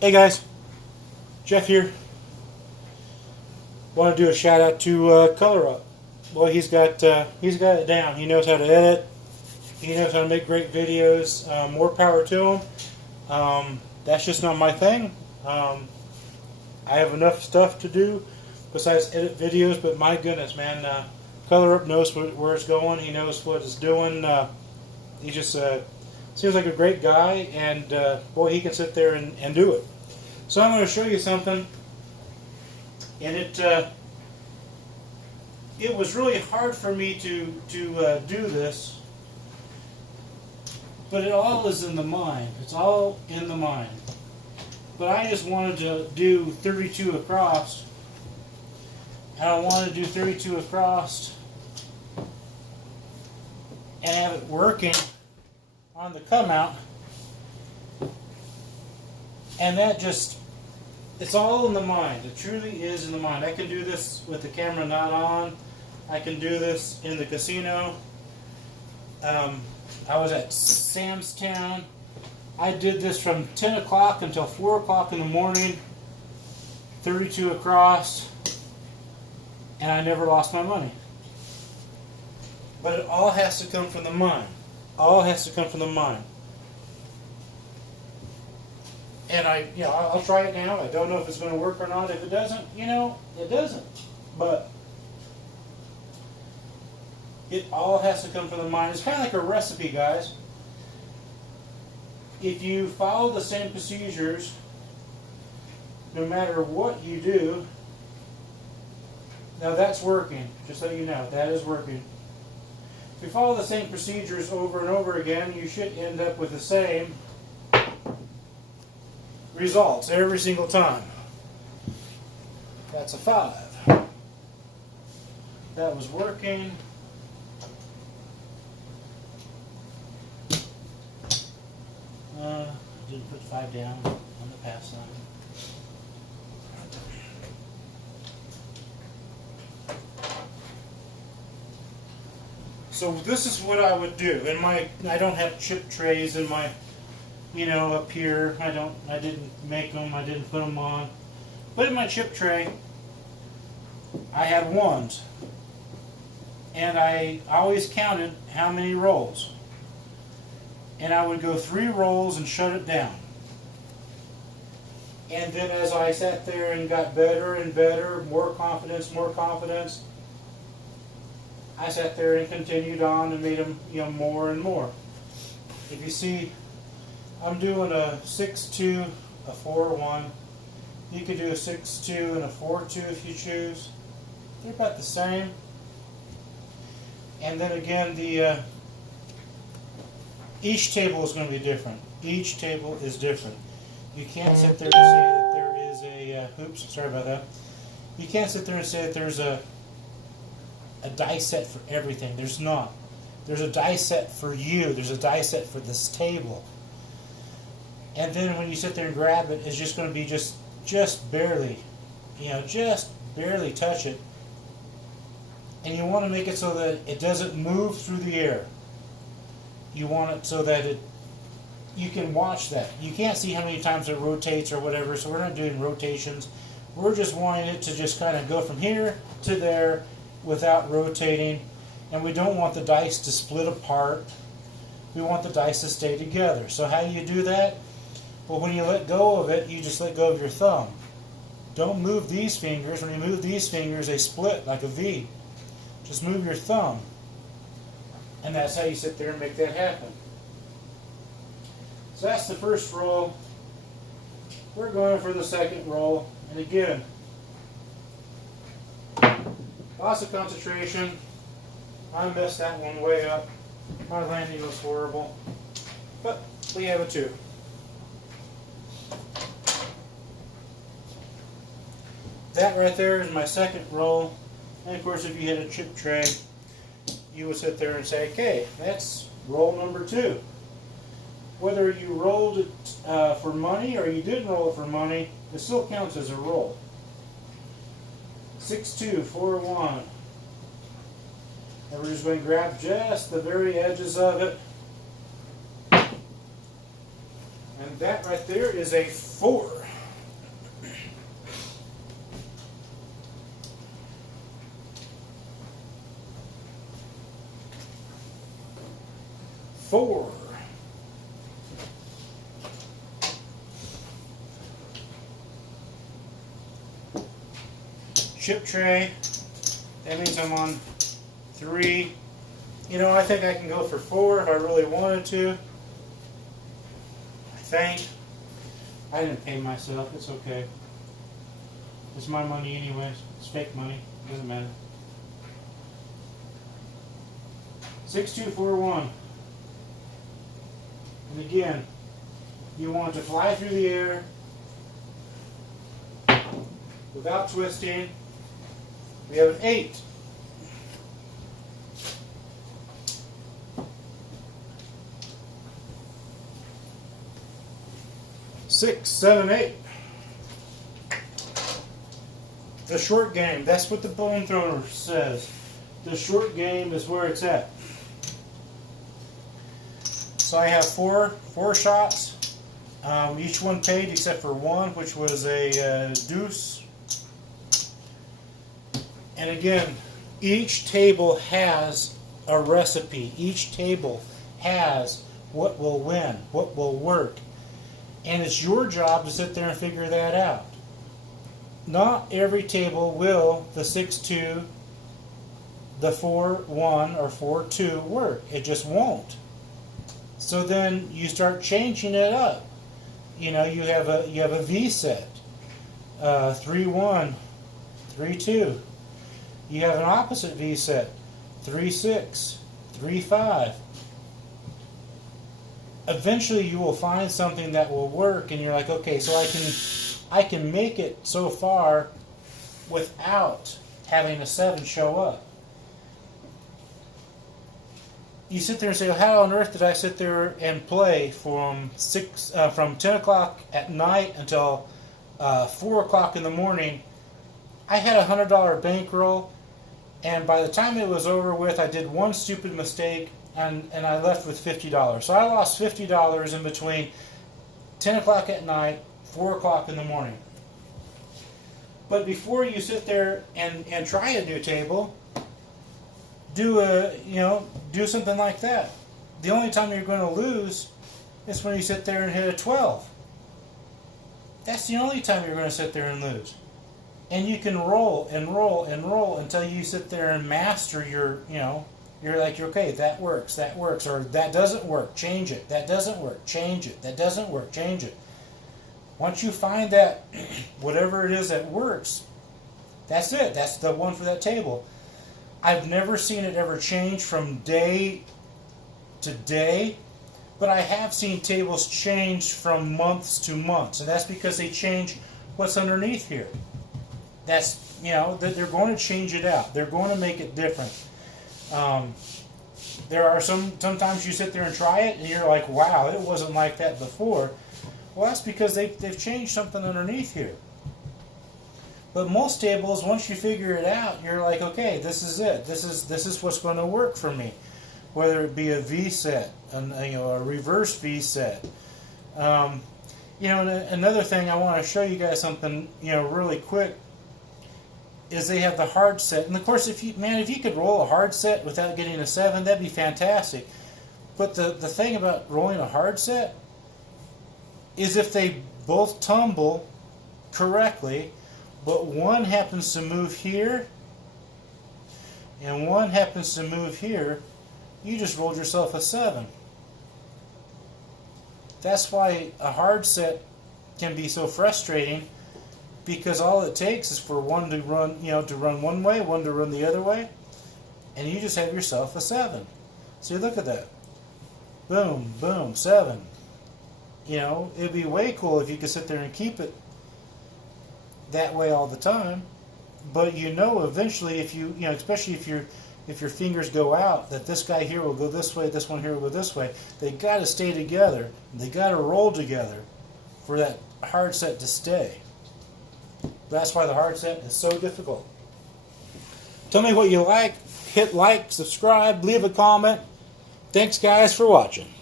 Hey guys, Jeff here. Want to do a shout out to Color Up. Boy, he's got it down. He knows how to edit. He knows how to make great videos. More power to him. That's just not my thing. I have enough stuff to do besides edit videos. But my goodness, man, Color Up knows where it's going. He knows what it's doing. He just seems like a great guy, and boy, he can sit there and do it. So I'm going to show you something, and it was really hard for me to do this, but it all is in the mind. It's all in the mind. But I just wanted to do 32 across, and I wanted to do 32 across and have it working on the come out, and that just, it's all in the mind. It truly is in the mind. I can do this with the camera not on. I can do this in the casino. I was at Sam's Town. I did this from 10 o'clock until 4 o'clock in the morning, 32 across, and I never lost my money. But it all has to come from the mind. All has to come from the mind. And I'll try it now. I don't know if it's going to work or not. If it doesn't, it doesn't. But it all has to come from the mind. It's kind of like a recipe, guys. If you follow the same procedures, no matter what you do, now that's working. Just so you know, that is working. If you follow the same procedures over and over again, you should end up with the same results every single time. That's a 5. That was working. Didn't put 5 down on the pass line. So this is what I would do. I don't have chip trays in my, up here. I didn't make them. I didn't put them on. But in my chip tray, I had 1s, and I always counted how many rolls. And I would go 3 rolls and shut it down. And then as I sat there and got better and better, more confidence, I sat there and continued on and made them, more and more. If you see, I'm doing a 6-2, a 4-1. You could do a 6-2 and a 4-2 if you choose. They're about the same. And then again, each table is going to be different. Each table is different. You can't sit there and say that there is a, oops, sorry about that. You can't sit there and say that there's a die set for everything. There's not. There's a die set for you. There's a die set for this table. And then when you sit there and grab it, it's just going to be just barely, just barely touch it. And you want to make it so that it doesn't move through the air. You want it so that you can watch that. You can't see how many times it rotates or whatever, so we're not doing rotations. We're just wanting it to just kind of go from here to there without rotating. And we don't want the dice to split apart. We want the dice to stay together. So how do you do that? Well, when you let go of it, you just let go of your thumb. Don't move these fingers. When you move these fingers, they split like a V. Just move your thumb. And that's how you sit there and make that happen. So that's the first roll. We're going for the second roll. And again, lots of concentration. I messed that one way up. My landing was horrible. But we have a 2. That right there is my second roll. And of course, if you had a chip tray, you would sit there and say, okay, that's roll number 2. Whether you rolled it for money or you didn't roll it for money, it still counts as a roll. 6-2, 4-1. And we're just going to grab just the very edges of it. And that right there is a 4. chip tray. That means I'm on 3. You know, I think I can go for 4 if I really wanted to. I think. I didn't pay myself. It's okay. It's my money anyways. It's fake money. Doesn't matter. 6241. And again, you want to fly through the air without twisting. We have an 8. Six, 7, 8. The short game. That's what the bone thrower says. The short game is where it's at. So I have four shots. Each one paid except for one, which was a deuce. And again, each table has a recipe. Each table has what will win, what will work. And it's your job to sit there and figure that out. Not every table will the 6-2, the 4-1, or 4-2 work. It just won't. So then you start changing it up. You know, you have a V set, 3-1, 3-2. You have an opposite V set, 3-6, 3-5. Eventually you will find something that will work, and you're like, okay, so I can make it so far without having a 7 show up. You sit there and say, well, how on earth did I sit there and play from 10 o'clock at night until 4 o'clock in the morning? I had a $100 bankroll, and by the time it was over with, I did one stupid mistake, and I left with $50. So I lost $50 in between 10 o'clock at night, 4 o'clock in the morning. But before you sit there and try a new table, do something like that. The only time you're going to lose is when you sit there and hit a 12. That's the only time you're going to sit there and lose. And you can roll and roll and roll until you sit there and master you're like, okay, that works, or that doesn't work, change it, that doesn't work, change it, that doesn't work, change it. Once you find that, whatever it is that works, that's it, that's the one for that table. I've never seen it ever change from day to day, but I have seen tables change from months to months, and that's because they change what's underneath here. That's, that they're going to change it out. They're going to make it different. There are sometimes you sit there and try it, and you're like, wow, it wasn't like that before. Well, that's because they've changed something underneath here. But most tables, once you figure it out, you're like, okay, this is it. This is what's going to work for me. Whether it be a V set, a reverse V set. Another thing I want to show you guys something, really quick, is they have the hard set. And of course, if you could roll a hard set without getting a 7, that'd be fantastic. But the thing about rolling a hard set is if they both tumble correctly, but one happens to move here and one happens to move here, you just rolled yourself a 7. That's why a hard set can be so frustrating, because all it takes is for one to run one way, one to run the other way, and you just have yourself a 7. See, look at that. Boom, boom, 7. It'd be way cool if you could sit there and keep it that way all the time. But eventually, if especially if your fingers go out, that this guy here will go this way, this one here will go this way. They got to stay together. They got to roll together for that hard set to stay. That's why the hard set is so difficult. Tell me what you like. Hit like, subscribe, leave a comment. Thanks, guys, for watching.